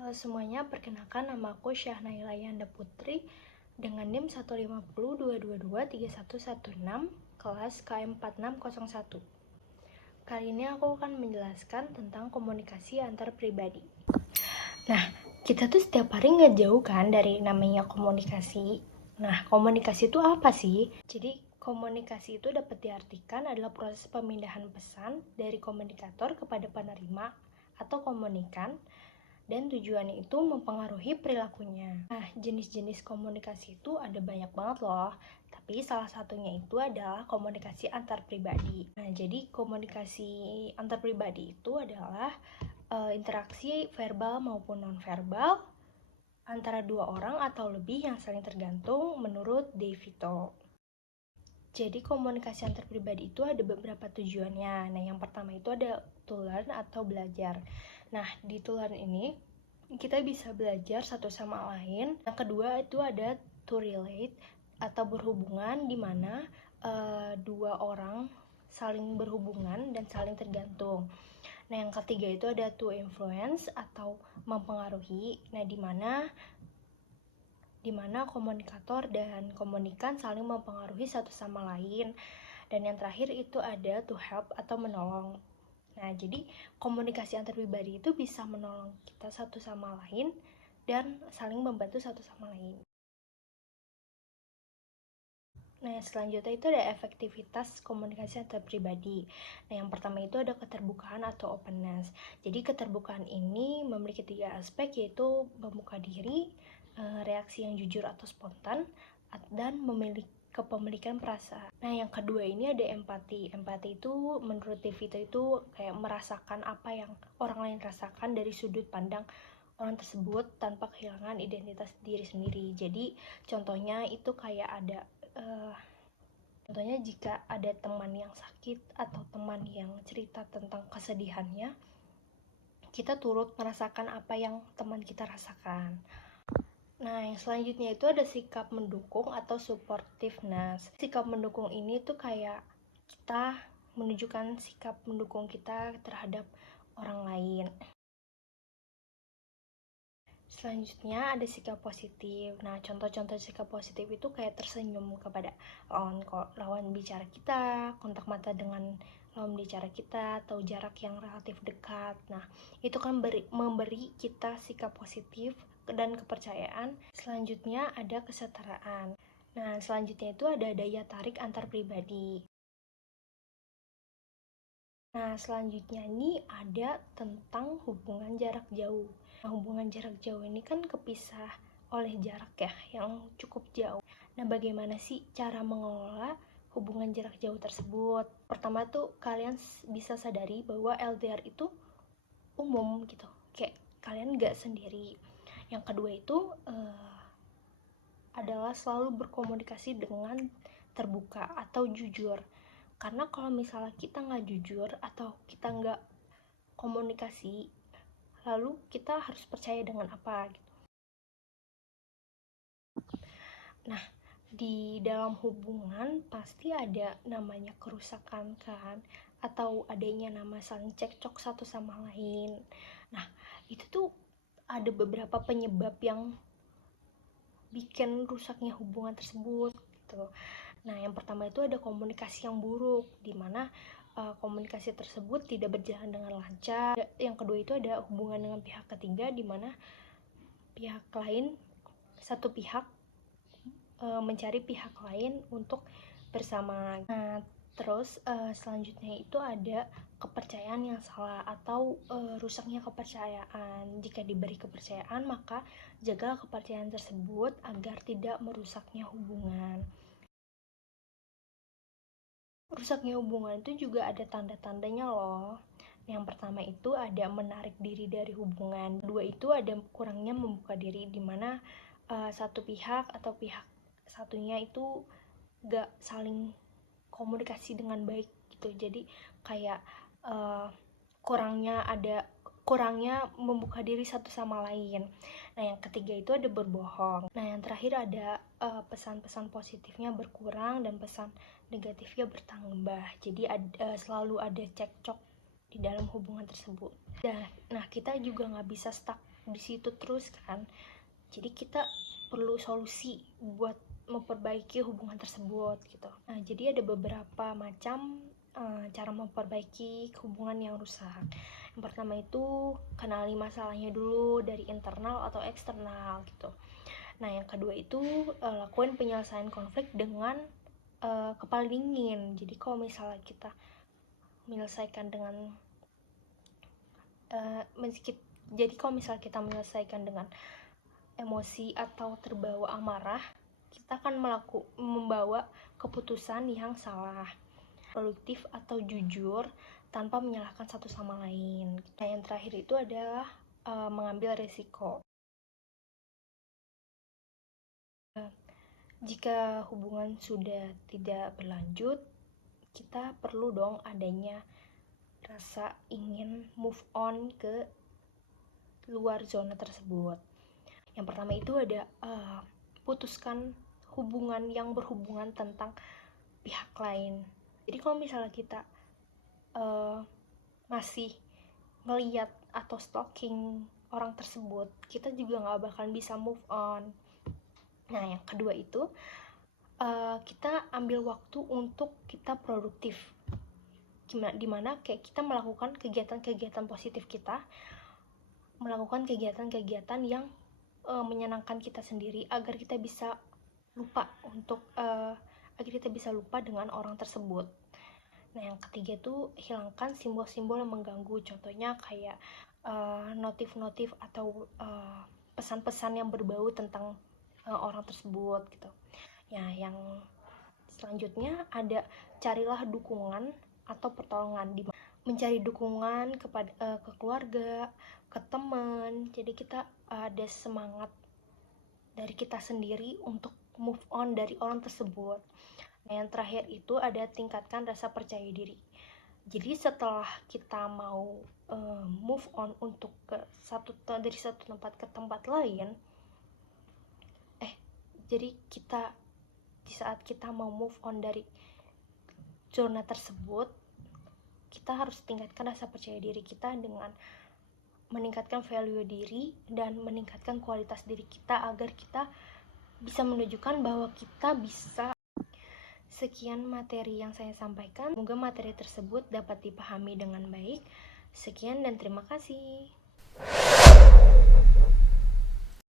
Halo semuanya, perkenalkan nama aku Syahnaila Yanda Putri dengan NIM 15022223116 kelas KM4601. Kali ini aku akan menjelaskan tentang komunikasi antar pribadi. Nah, kita tuh setiap hari nggak jauh kan dari namanya komunikasi. Nah, komunikasi itu apa sih? Jadi, komunikasi itu dapat diartikan adalah proses pemindahan pesan dari komunikator kepada penerima atau komunikan, dan tujuannya itu mempengaruhi perilakunya. Nah, jenis-jenis komunikasi itu ada banyak banget loh, tapi salah satunya itu adalah komunikasi antar pribadi. Nah, jadi komunikasi antar pribadi itu adalah interaksi verbal maupun nonverbal antara dua orang atau lebih yang saling tergantung menurut De Vito. Jadi komunikasi antar pribadi itu ada beberapa tujuannya. Nah, yang pertama itu ada to learn atau belajar. Nah, di to learn ini kita bisa belajar satu sama lain. Yang kedua itu ada to relate atau berhubungan, di mana dua orang saling berhubungan dan saling tergantung. Nah, yang ketiga itu ada to influence atau mempengaruhi. Nah, di mana komunikator dan komunikan saling mempengaruhi satu sama lain. Dan yang terakhir itu ada to help atau menolong. Nah, jadi komunikasi antar pribadi itu bisa menolong kita satu sama lain dan saling membantu satu sama lain. Nah, selanjutnya itu ada efektivitas komunikasi antar pribadi. Nah, yang pertama itu ada keterbukaan atau openness. Jadi, keterbukaan ini memiliki 3 aspek, yaitu membuka diri, reaksi yang jujur atau spontan, dan memiliki kepemilikan perasaan. Nah, yang kedua ini ada empati. Empati itu menurut De Vito itu kayak merasakan apa yang orang lain rasakan dari sudut pandang orang tersebut tanpa kehilangan identitas diri sendiri. Jadi, contohnya itu kayak ada contohnya jika ada teman yang sakit atau teman yang cerita tentang kesedihannya, kita turut merasakan apa yang teman kita rasakan. Nah, yang selanjutnya itu ada sikap mendukung atau supportiveness. Sikap mendukung ini tuh kayak kita menunjukkan sikap mendukung kita terhadap orang lain. Selanjutnya ada sikap positif. Nah, contoh-contoh sikap positif itu kayak tersenyum kepada lawan bicara kita, kontak mata dengan lawan bicara kita, atau jarak yang relatif dekat. Nah, itu kan memberi kita sikap positif dan kepercayaan. Selanjutnya ada kesetaraan. Nah, selanjutnya itu ada daya tarik antar pribadi. Nah, selanjutnya ini ada tentang hubungan jarak jauh. Nah, hubungan jarak jauh ini kan kepisah oleh jarak ya, yang cukup jauh. Nah, bagaimana sih cara mengelola hubungan jarak jauh tersebut? Pertama tuh, kalian bisa sadari bahwa LDR itu umum gitu. Kayak kalian gak sendiri. Yang kedua itu adalah selalu berkomunikasi dengan terbuka atau jujur. Karena kalau misalnya kita nggak jujur atau kita nggak komunikasi, lalu kita harus percaya dengan apa gitu. Nah, di dalam hubungan pasti ada namanya kerusakan kan, atau adanya nama saling cekcok satu sama lain. Nah, itu tuh ada beberapa penyebab yang bikin rusaknya hubungan tersebut gitu. Nah, yang pertama itu ada komunikasi yang buruk, di mana komunikasi tersebut tidak berjalan dengan lancar. Yang kedua itu ada hubungan dengan pihak ketiga, di mana pihak lain, satu pihak mencari pihak lain untuk bersama. Nah, terus selanjutnya itu ada kepercayaan yang salah atau rusaknya kepercayaan. Jika diberi kepercayaan, maka jagalah kepercayaan tersebut agar tidak merusaknya hubungan. Rusaknya hubungan itu juga ada tanda-tandanya loh. Yang pertama itu ada menarik diri dari hubungan. Dua itu ada kurangnya membuka diri, di mana satu pihak atau pihak satunya itu gak saling komunikasi dengan baik gitu. Jadi kayak kurangnya membuka diri satu sama lain. Nah, yang ketiga itu ada berbohong. Nah, yang terakhir ada pesan-pesan positifnya berkurang dan pesan negatifnya bertambah. Jadi selalu ada cekcok di dalam hubungan tersebut. Nah, kita juga nggak bisa stuck di situ terus kan. Jadi kita perlu solusi buat memperbaiki hubungan tersebut gitu. Nah, jadi ada beberapa macam cara memperbaiki hubungan yang rusak. Yang pertama itu kenali masalahnya dulu dari internal atau eksternal gitu. Nah, yang kedua itu lakuin penyelesaian konflik dengan kepala dingin. Jadi kalau misalnya kita menyelesaikan dengan jadi kalau misalnya kita menyelesaikan dengan emosi atau terbawa amarah, kita akan membawa keputusan yang salah, produktif atau jujur tanpa menyalahkan satu sama lain. Nah, yang terakhir itu adalah mengambil risiko. Jika hubungan sudah tidak berlanjut, kita perlu dong adanya rasa ingin move on ke luar zona tersebut. Yang pertama itu ada putuskan hubungan yang berhubungan tentang pihak lain. Jadi kalau misalnya kita masih ngeliat atau stalking orang tersebut, kita juga nggak bakalan bisa move on. Nah, yang kedua itu kita ambil waktu untuk kita produktif, dimana kayak kita melakukan kegiatan-kegiatan positif kita, melakukan kegiatan-kegiatan yang menyenangkan kita sendiri agar kita bisa lupa dengan orang tersebut. Nah, yang ketiga itu hilangkan simbol-simbol yang mengganggu, contohnya kayak notif-notif atau pesan-pesan yang berbau tentang orang tersebut gitu. Ya, yang selanjutnya ada carilah dukungan atau pertolongan. Mencari dukungan kepada ke keluarga, ke teman. Jadi kita ada semangat dari kita sendiri untuk move on dari orang tersebut. Nah, yang terakhir itu ada tingkatkan rasa percaya diri. Jadi setelah kita mau move on untuk dari satu tempat ke tempat lain, jadi di saat kita mau move on dari zona tersebut, kita harus tingkatkan rasa percaya diri kita dengan meningkatkan value diri dan meningkatkan kualitas diri kita agar kita bisa menunjukkan bahwa kita bisa. Sekian materi yang saya sampaikan. Semoga materi tersebut dapat dipahami dengan baik. Sekian dan terima kasih.